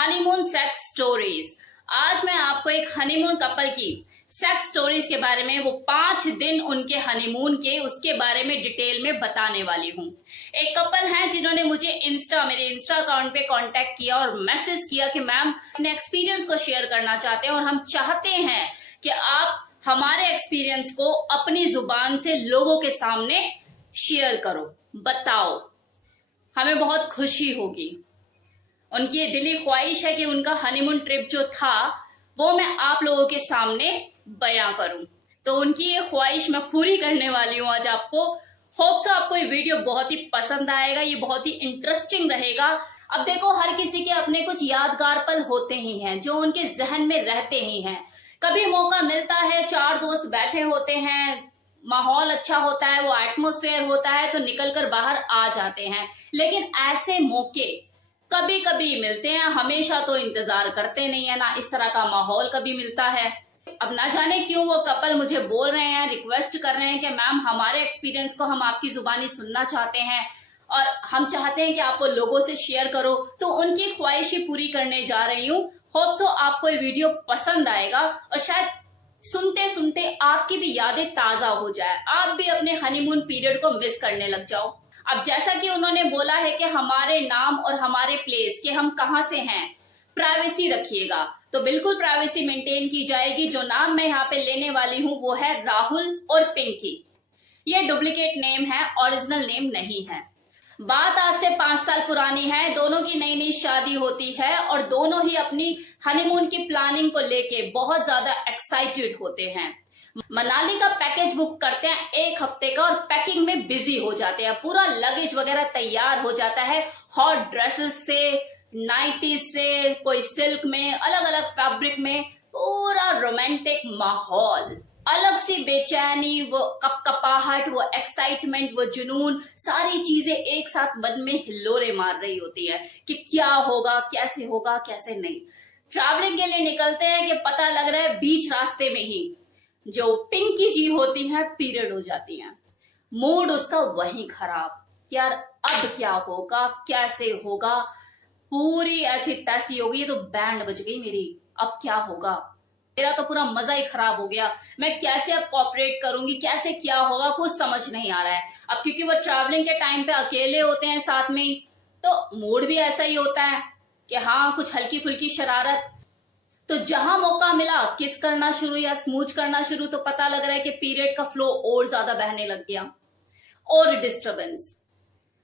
Honeymoon sex stories. आज मैं आपको एक हनीमून कपल की सेक्स स्टोरीज के बारे में, वो 5 दिन उनके हनीमून के, उसके बारे में डिटेल में बताने वाली हूँ। एक कपल है जिन्होंने मुझे मेरे इंस्टा अकाउंट पे कांटेक्ट किया और मैसेज किया कि मैम अपने एक्सपीरियंस को शेयर करना चाहते हैं और हम चाहते हैं कि आप हमारे एक्सपीरियंस को अपनी जुबान से लोगों के सामने शेयर करो, बताओ, हमें बहुत खुशी होगी। उनकी ये दिली ख्वाहिश है कि उनका हनीमून ट्रिप जो था वो मैं आप लोगों के सामने बयां करूं। तो उनकी ये ख्वाहिश मैं पूरी करने वाली हूं आज आपको। होप सो आपको ये वीडियो बहुत ही पसंद आएगा, ये बहुत ही इंटरेस्टिंग रहेगा। अब देखो, हर किसी के अपने कुछ यादगार पल होते ही हैं जो उनके जहन में रहते ही हैं। कभी मौका मिलता है, 4 दोस्त बैठे होते हैं, माहौल अच्छा होता है, वो एटमॉस्फेयर होता है तो निकलकर बाहर आ जाते हैं। लेकिन ऐसे मौके कभी कभी मिलते हैं, हमेशा तो इंतजार करते नहीं है ना, इस तरह का माहौल कभी मिलता है। अब ना जाने क्यों वो कपल मुझे बोल रहे हैं, रिक्वेस्ट कर रहे हैं कि मैम हमारे एक्सपीरियंस को हम आपकी जुबानी सुनना चाहते हैं और हम चाहते हैं कि आप वो लोगों से शेयर करो। तो उनकी ख्वाहिश ही पूरी करने जा रही हूँ। होप सो आपको ये वीडियो पसंद आएगा और शायद सुनते सुनते आपकी भी यादें ताजा हो जाए, आप भी अपने हनीमून पीरियड को मिस करने लग जाओ। अब जैसा कि उन्होंने बोला है कि हमारे नाम और हमारे प्लेस के, हम कहां से हैं, प्राइवेसी रखिएगा, तो बिल्कुल प्राइवेसी मेंटेन की जाएगी। जो नाम मैं यहाँ पे लेने वाली हूँ वो है राहुल और पिंकी। ये डुप्लीकेट नेम है, ओरिजिनल नेम नहीं है। बात आज से 5 साल पुरानी है। दोनों की नई नई शादी होती है और दोनों ही अपनी हनीमून की प्लानिंग को लेके बहुत ज्यादा एक्साइटेड होते हैं। मनाली का पैकेज बुक करते हैं 1 हफ्ते का और पैकिंग में बिजी हो जाते हैं। पूरा लगेज वगैरह तैयार हो जाता है, हॉट ड्रेसेस से, नाइटीज से, कोई सिल्क में, अलग अलग फैब्रिक में, पूरा रोमांटिक माहौल। अलग सी बेचैनी, वो कपकपाहट, वो एक्साइटमेंट, वो जुनून, सारी चीजें एक साथ मन में हिल्लोरे मार रही होती है कि क्या होगा, कैसे नहीं। ट्रैवलिंग के लिए निकलते हैं कि पता लग रहा है बीच रास्ते में ही जो पिंकी जी होती हैं पीरियड हो जाती हैं। मूड उसका वहीं खराब, यार अब क्या होगा, कैसे होगा, पूरी ऐसी तैसी हो गई, तो बैंड बज गई मेरी, अब क्या होगा, मेरा तो पूरा मजा ही खराब हो गया। मैं कैसे अब कोऑपरेट करूंगी, कैसे क्या होगा, कुछ समझ नहीं आ रहा है। अब क्योंकि वो ट्रैवलिंग के टाइम पे अकेले होते हैं साथ में, तो मूड भी ऐसा ही होता है कि हाँ कुछ हल्की फुल्की शरारत। तो जहां मौका मिला किस करना शुरू या स्मूच करना शुरू, तो पता लग रहा है कि पीरियड का फ्लो और ज्यादा बहने लग गया और डिस्टर्बेंस।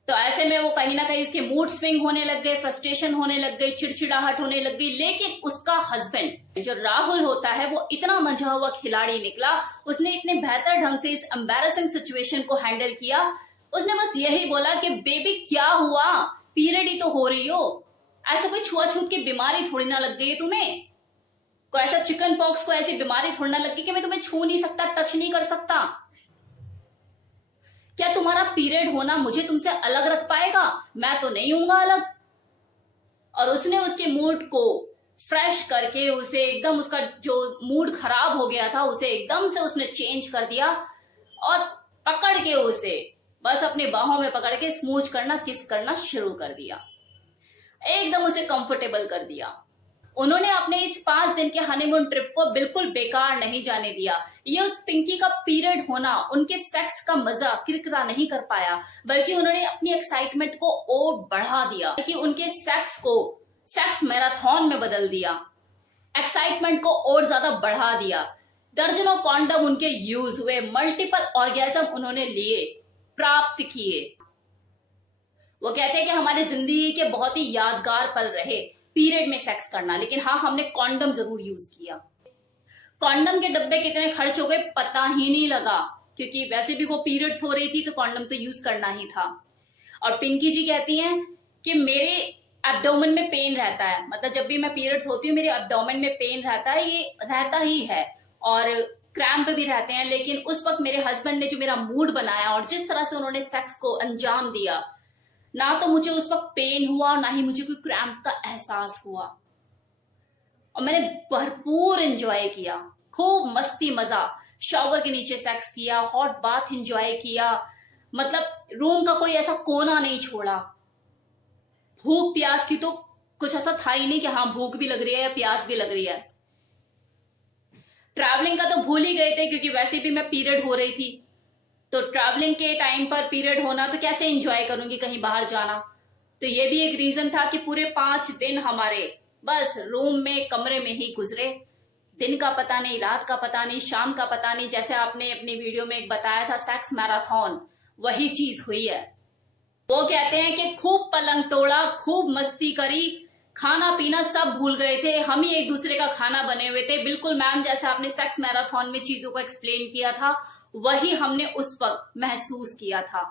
तो ऐसे में वो कहीं ना कहीं उसके मूड स्विंग होने लग गए, फ्रस्ट्रेशन होने लग गई, चिड़चिड़ाहट होने लग गई। लेकिन उसका हस्बैंड जो राहुल होता है वो इतना मंझा हुआ खिलाड़ी निकला, उसने इतने बेहतर ढंग से इस एम्बैरेसिंग सिचुएशन को हैंडल किया। उसने बस यही बोला कि बेबी क्या हुआ, पीरियड ही तो हो रही हो, ऐसा कोई छुआछूत की बीमारी थोड़ी ना लग गई है तुम्हें, कोई ऐसा चिकन पॉक्स को ऐसी बीमारी थोड़ी ना लग गई कि मैं तुम्हें छू नहीं सकता, टच नहीं कर सकता। क्या तुम्हारा पीरियड होना मुझे तुमसे अलग रख पाएगा? मैं तो नहीं हूंगा अलग। और उसने उसके मूड को फ्रेश करके, उसे एकदम, उसका जो मूड खराब हो गया था उसे एकदम से उसने चेंज कर दिया और पकड़ के उसे बस अपनी बाहों में पकड़ के स्मूच करना, किस करना शुरू कर दिया, एकदम उसे कंफर्टेबल कर दिया। उन्होंने अपने इस 5 दिन के हनीमून ट्रिप को बिल्कुल बेकार नहीं जाने दिया। ये उस पिंकी का पीरियड होना उनके सेक्स का मजा किरकिरा नहीं कर पाया, बल्कि उन्होंने अपनी एक्साइटमेंट को और बढ़ा दिया, कि उनके सेक्स को सेक्स मैराथन में बदल दिया, एक्साइटमेंट को और ज्यादा बढ़ा दिया। दर्जनों कॉन्डम उनके यूज हुए, मल्टीपल ऑर्गेजम उन्होंने लिए, प्राप्त किए। वो कहते हैं कि हमारे जिंदगी के बहुत ही यादगार पल रहे पीरियड में सेक्स करना, लेकिन हाँ हमने कॉन्डम जरूर यूज किया। कॉन्डम के डब्बे कितने खर्च हो गए पता ही नहीं लगा, क्योंकि वैसे भी वो पीरियड्स हो रही थी तो कॉन्डम तो यूज करना ही था। और पिंकी जी कहती हैं कि मेरे एब्डोमेन में पेन रहता है, मतलब जब भी मैं पीरियड्स होती हूँ मेरे एब्डोमेन में पेन रहता है, ये रहता ही है, और क्रैम्प भी रहते हैं। लेकिन उस वक्त मेरे हस्बैंड ने जो मेरा मूड बनाया और जिस तरह से उन्होंने सेक्स को अंजाम दिया, ना तो मुझे उस वक्त पेन हुआ और ना ही मुझे कोई क्रैम्प का एहसास हुआ, और मैंने भरपूर एंजॉय किया, खूब मस्ती मजा, शावर के नीचे सेक्स किया, हॉट बाथ एंजॉय किया, मतलब रूम का कोई ऐसा कोना नहीं छोड़ा। भूख प्यास की तो कुछ ऐसा था ही नहीं कि हाँ भूख भी लग रही है या प्यास भी लग रही है। ट्रैवलिंग का तो भूल ही गए थे क्योंकि वैसे भी मैं पीरियड हो रही थी, तो ट्रैवलिंग के टाइम पर पीरियड होना तो कैसे एंजॉय करूंगी कहीं बाहर जाना। तो ये भी एक रीजन था कि पूरे 5 दिन हमारे बस रूम में कमरे में ही गुजरे। दिन का पता नहीं, रात का पता नहीं, शाम का पता नहीं। जैसे आपने अपनी वीडियो में एक बताया था सेक्स मैराथन, वही चीज हुई है। वो कहते हैं कि खूब पलंग तोड़ा, खूब मस्ती करी, खाना पीना सब भूल गए थे, हम ही एक दूसरे का खाना बने हुए थे। बिल्कुल मैम जैसे आपने सेक्स मैराथन में चीजों को एक्सप्लेन किया था, वही हमने उस वक्त महसूस किया था।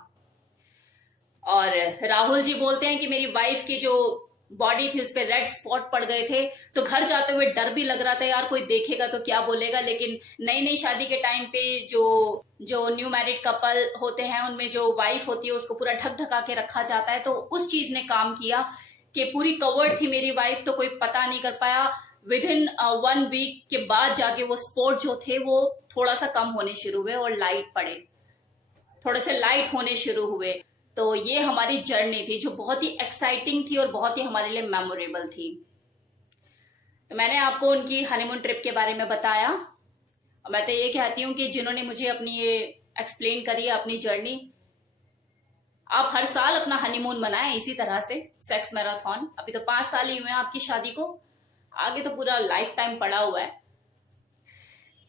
और राहुल जी बोलते हैं कि मेरी वाइफ की जो बॉडी थी उस पर रेड स्पॉट पड़ गए थे, तो घर जाते हुए डर भी लग रहा था यार कोई देखेगा तो क्या बोलेगा। लेकिन नई नई शादी के टाइम पे जो न्यू मैरिड कपल होते हैं उनमें जो वाइफ होती है उसको पूरा ढक ढका के रखा जाता है, तो उस चीज ने काम किया कि पूरी कवर्ड थी मेरी वाइफ, तो कोई पता नहीं कर पाया। विद इन 1 वीक के बाद जाके वो स्पॉट जो थे वो थोड़ा सा कम होने शुरू हुए और लाइट पड़े, थोड़े से लाइट होने शुरू हुए। तो ये हमारी जर्नी थी जो बहुत ही एक्साइटिंग थी और बहुत ही हमारे लिए मेमोरेबल थी। तो मैंने आपको उनकी हनीमून ट्रिप के बारे में बताया। और मैं तो ये कहती हूँ कि जिन्होंने मुझे अपनी ये एक्सप्लेन करी अपनी जर्नी, आप हर साल अपना हनीमून मनाएं इसी तरह से, सेक्स मैराथन। अभी तो 5 साल ही हुए हैं आपकी शादी को, आगे तो पूरा लाइफ टाइम पड़ा हुआ है।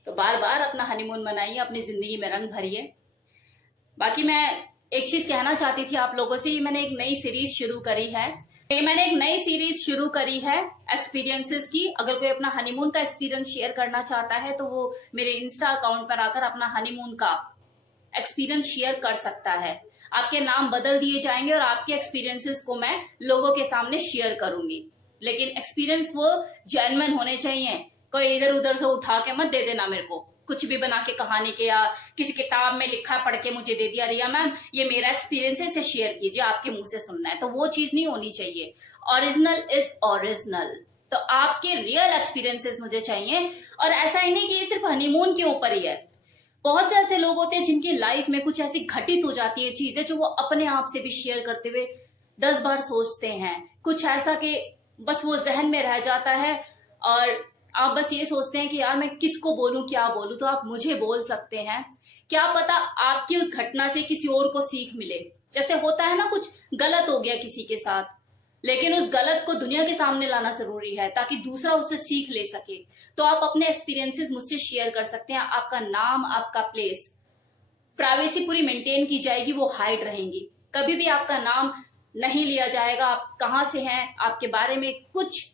तो बार बार अपना हनीमून मनाइए, अपनी जिंदगी में रंग भरिए। बाकी मैं एक चीज कहना चाहती थी आप लोगों से, मैंने एक नई सीरीज शुरू करी है एक्सपीरियंसेस की। अगर कोई अपना हनीमून का एक्सपीरियंस शेयर करना चाहता है तो वो मेरे इंस्टा अकाउंट पर आकर अपना हनीमून का एक्सपीरियंस शेयर कर सकता है। आपके नाम बदल दिए जाएंगे और आपके एक्सपीरियंसेस को मैं लोगों के सामने शेयर करूंगी, लेकिन एक्सपीरियंस वो जेन्युइन होने चाहिए। कोई इधर उधर से उठा के मत दे देना मेरे को, कुछ भी बना के कहानी के या किसी किताब में लिखा पढ़ के मुझे दे दिया, रिया मैम ये मेरा एक्सपीरियंस है, इसे शेयर कीजिए, आपके मुंह से सुनना है। तो वो चीज नहीं होनी चाहिए। Original is original. तो आपके रियल एक्सपीरियंसेस मुझे चाहिए। और ऐसा ही नहीं कि ये सिर्फ हनीमून के ऊपर ही है, बहुत से ऐसे लोग होते हैं जिनकी लाइफ में कुछ ऐसी घटित हो जाती है चीजें जो वो अपने आप से भी शेयर करते हुए 10 बार सोचते हैं। कुछ ऐसा कि बस वो जहन में रह जाता है और आप बस ये सोचते हैं कि यार मैं किसको बोलूं, क्या बोलूं। तो आप मुझे बोल सकते हैं, क्या पता आपकी उस घटना से किसी और को सीख मिले। जैसे होता है ना, कुछ गलत हो गया किसी के साथ, लेकिन उस गलत को दुनिया के सामने लाना जरूरी है ताकि दूसरा उससे सीख ले सके। तो आप अपने एक्सपीरियंसेस मुझसे शेयर कर सकते हैं। आपका नाम, आपका प्लेस, प्राइवेसी पूरी मेंटेन की जाएगी, वो हाइड रहेंगी। कभी भी आपका नाम नहीं लिया जाएगा, आप कहाँ से हैं, आपके बारे में कुछ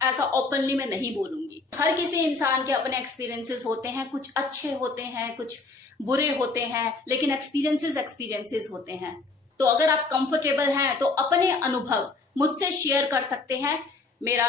ऐसा ओपनली मैं नहीं बोलूंगी। हर किसी इंसान के अपने एक्सपीरियंसेस होते हैं, कुछ अच्छे होते हैं, कुछ बुरे होते हैं, लेकिन एक्सपीरियंसेस होते हैं। तो अगर आप कंफर्टेबल हैं तो अपने अनुभव मुझसे शेयर कर सकते हैं। मेरा